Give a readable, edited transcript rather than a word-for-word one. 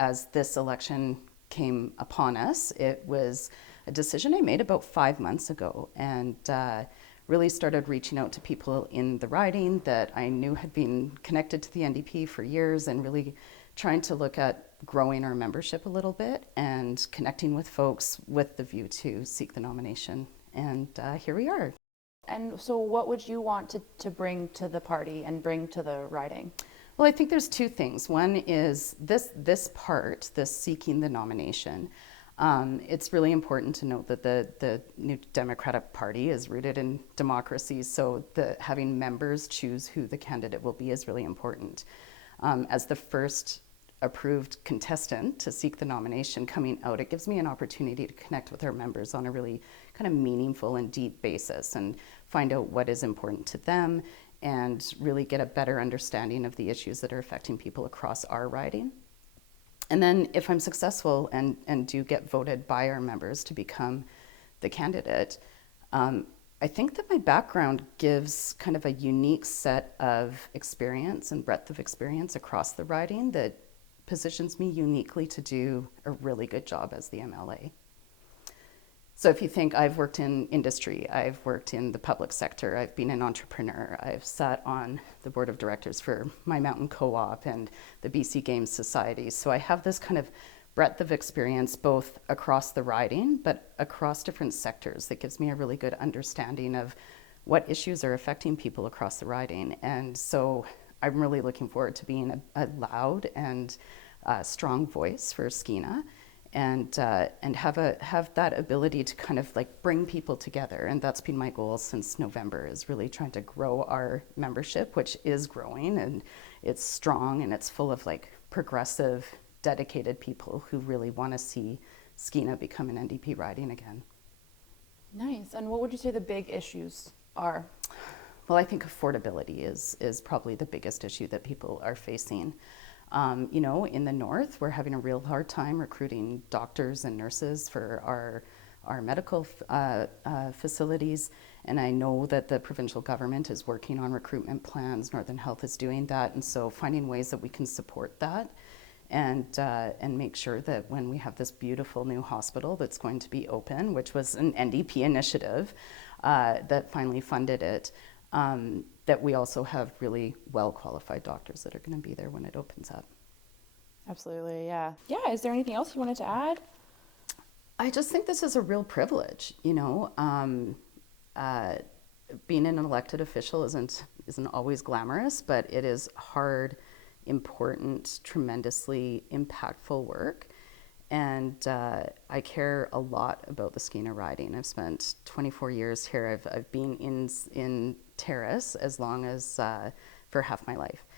as this election came upon us, it was a decision I made about 5 months ago, and really started reaching out to people in the riding that I knew had been connected to the NDP for years, and really trying to look at growing our membership a little bit and connecting with folks with the view to seek the nomination. And here we are. And so what would you want to bring to the party and bring to the riding? Well, I think there's two things. One is this part, this seeking the nomination. It's really important to note that the New Democratic Party is rooted in democracy, so having members choose who the candidate will be is really important. As the first approved contestant to seek the nomination coming out, it gives me an opportunity to connect with our members on a really kind of meaningful and deep basis and find out what is important to them and really get a better understanding of the issues that are affecting people across our riding. And then if I'm successful and do get voted by our members to become the candidate, I think that my background gives kind of a unique set of experience and breadth of experience across the riding that positions me uniquely to do a really good job as the MLA. So if you think, I've worked in industry, I've worked in the public sector, I've been an entrepreneur, I've sat on the board of directors for my mountain co-op and the BC Games Society. So I have this kind of breadth of experience both across the riding, but across different sectors that gives me a really good understanding of what issues are affecting people across the riding. And so I'm really looking forward to being a loud and strong voice for Skeena, and have that ability to kind of like bring people together. And that's been my goal since November, is really trying to grow our membership, which is growing, and it's strong, and it's full of like progressive, dedicated people who really want to see Skeena become an NDP riding again. Nice. And what would you say the big issues are? Well, I think affordability is probably the biggest issue that people are facing. In the north, we're having a real hard time recruiting doctors and nurses for our medical facilities. And I know that the provincial government is working on recruitment plans. Northern Health is doing that. And so finding ways that we can support that and make sure that when we have this beautiful new hospital that's going to be open, which was an NDP initiative that finally funded it, that we also have really well-qualified doctors that are going to be there when it opens up. Absolutely, yeah. Yeah, is there anything else you wanted to add? I just think this is a real privilege, being an elected official isn't always glamorous, but it is hard, important, tremendously impactful work. And I care a lot about the Skeena riding. I've spent 24 years here. I've been in Terrace as long as for half my life.